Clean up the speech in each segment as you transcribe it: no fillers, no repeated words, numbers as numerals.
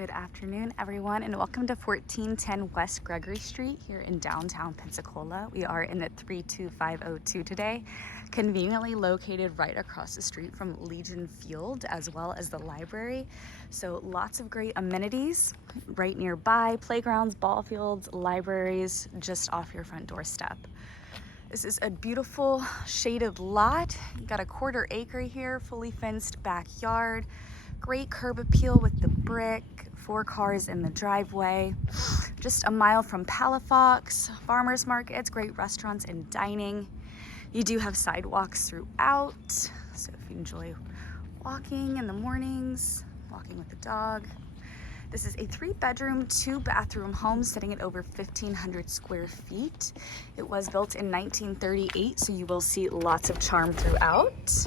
Good afternoon, everyone, and welcome to 1410 West Gregory Street here in downtown Pensacola. We are in the 32502 today, conveniently located right across the street from Legion Field as well as the library. So lots of great amenities right nearby, playgrounds, ball fields, libraries, just off your front doorstep. This is a beautiful shaded lot. You got a 1/4 acre here, fully fenced backyard. Great curb appeal with the brick, 4 cars in the driveway. Just a mile from Palafox, farmers markets, great restaurants and dining. You do have sidewalks throughout, so if you enjoy walking in the mornings, walking with the dog. This is a 3-bedroom, 2-bathroom home sitting at over 1,500 square feet. It was built in 1938, so you will see lots of charm throughout.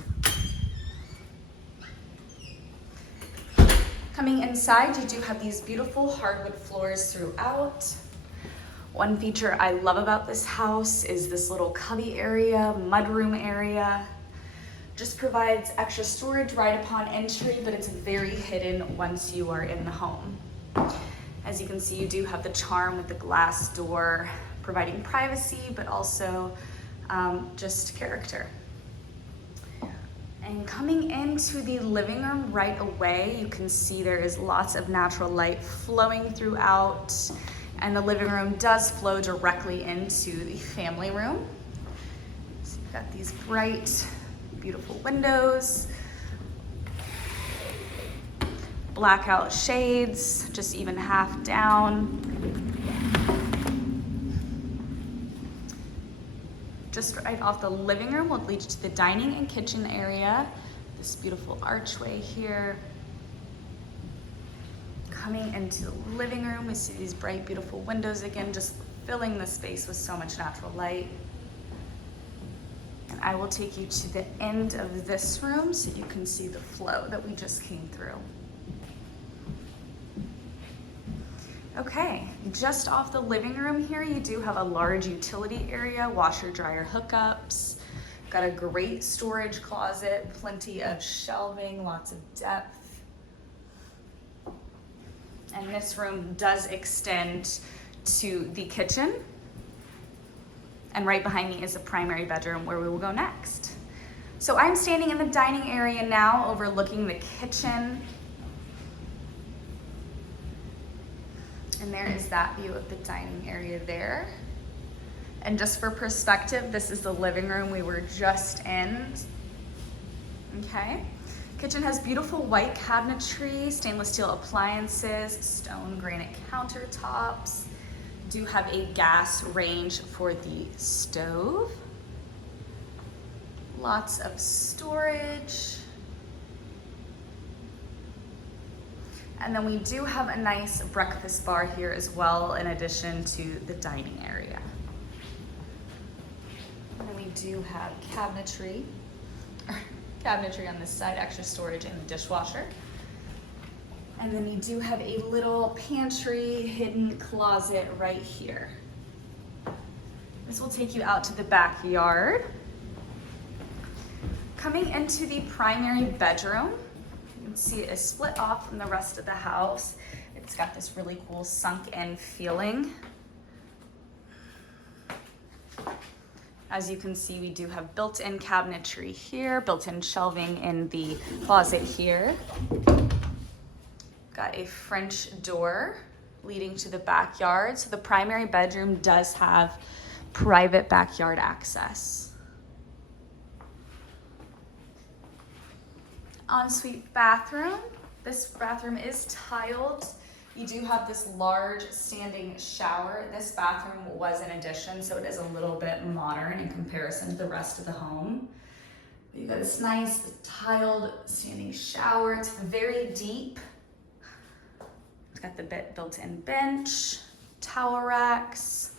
Coming inside, you do have these beautiful hardwood floors throughout. One feature I love about this house is this little cubby area, mudroom area. Just provides extra storage right upon entry, but it's very hidden once you are in the home. As you can see, you do have the charm with the glass door, providing privacy, but also just character. And coming into the living room right away, you can see there is lots of natural light flowing throughout, and the living room does flow directly into the family room. So you've got these bright, beautiful windows, blackout shades, just even half down. Just right off the living room will lead you to the dining and kitchen area. This beautiful archway here. Coming into the living room, we see these bright, beautiful windows again, just filling the space with so much natural light. And I will take you to the end of this room so you can see the flow that we just came through. Okay, just off the living room here, you do have a large utility area, washer dryer hookups. Got a great storage closet, plenty of shelving, lots of depth. And this room does extend to the kitchen. And right behind me is the primary bedroom where we will go next. So I'm standing in the dining area now, overlooking the kitchen. And there is that view of the dining area there. And just for perspective, this is the living room we were just in. Okay. Kitchen has beautiful white cabinetry, stainless steel appliances, stone granite countertops. Do have a gas range for the stove. Lots of storage. And then we do have a nice breakfast bar here as well, in addition to the dining area. And then we do have cabinetry on this side, extra storage in the dishwasher. And then we do have a little pantry, hidden closet right here. This will take you out to the backyard. Coming into the primary bedroom, you can see it is split off from the rest of the house. It's got this really cool sunk-in feeling. As you can see, we do have built-in cabinetry here, built-in shelving in the closet here. Got a French door leading to the backyard. So the primary bedroom does have private backyard access. Ensuite bathroom. This bathroom is tiled. You do have this large standing shower. This bathroom was an addition, so it is a little bit modern in comparison to the rest of the home. You've got this nice tiled standing shower. It's very deep. It's got the built-in bench, towel racks,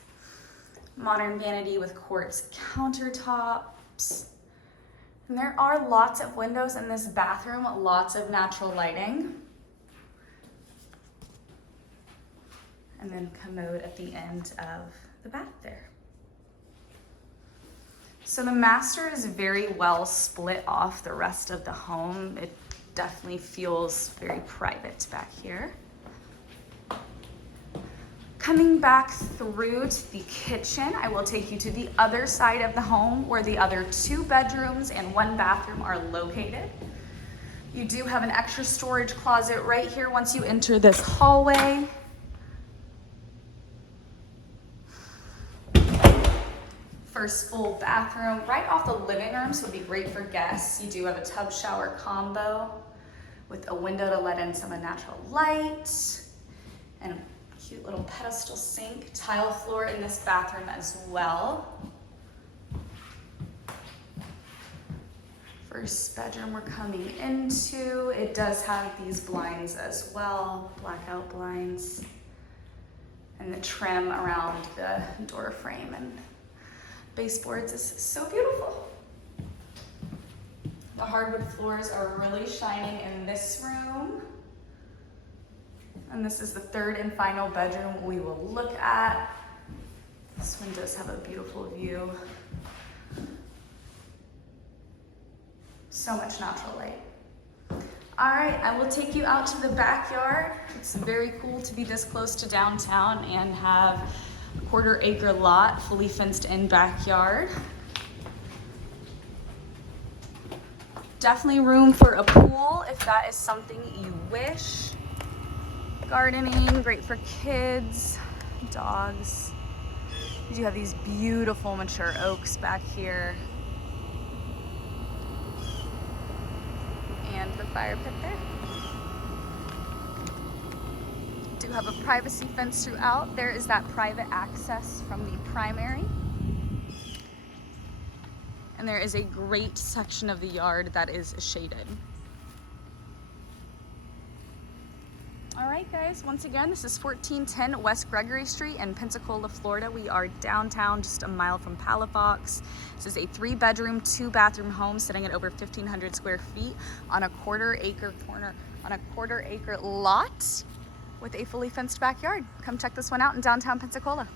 modern vanity with quartz countertops. And there are lots of windows in this bathroom, lots of natural lighting. And then commode at the end of the bath there. So the master is very well split off the rest of the home. It definitely feels very private back here. Coming back through to the kitchen, I will take you to the other side of the home where the other 2 bedrooms and 1 bathroom are located. You do have an extra storage closet right here once you enter this hallway. First full bathroom right off the living room, so it'd be great for guests. You do have a tub shower combo with a window to let in some natural light and a cute little pedestal sink, tile floor in this bathroom as well. First bedroom we're coming into, it does have these blinds as well, blackout blinds, and the trim around the door frame and baseboards is so beautiful. The hardwood floors are really shining in this room. And this is the 3rd and final bedroom we will look at. This one does have a beautiful view. So much natural light. All right, I will take you out to the backyard. It's very cool to be this close to downtown and have a 1/4 acre lot, fully fenced in backyard. Definitely room for a pool if that is something you wish. Gardening, great for kids, dogs. You do have these beautiful mature oaks back here. And the fire pit there. Do have a privacy fence throughout. There is that private access from the primary. And there is a great section of the yard that is shaded. All right, guys, once again, this is 1410 West Gregory Street in Pensacola, Florida. We are downtown, just a mile from Palafox. This is a 3-bedroom, 2-bathroom home sitting at over 1,500 square feet on a 1/4 acre lot with a fully fenced backyard. Come check this one out in downtown Pensacola.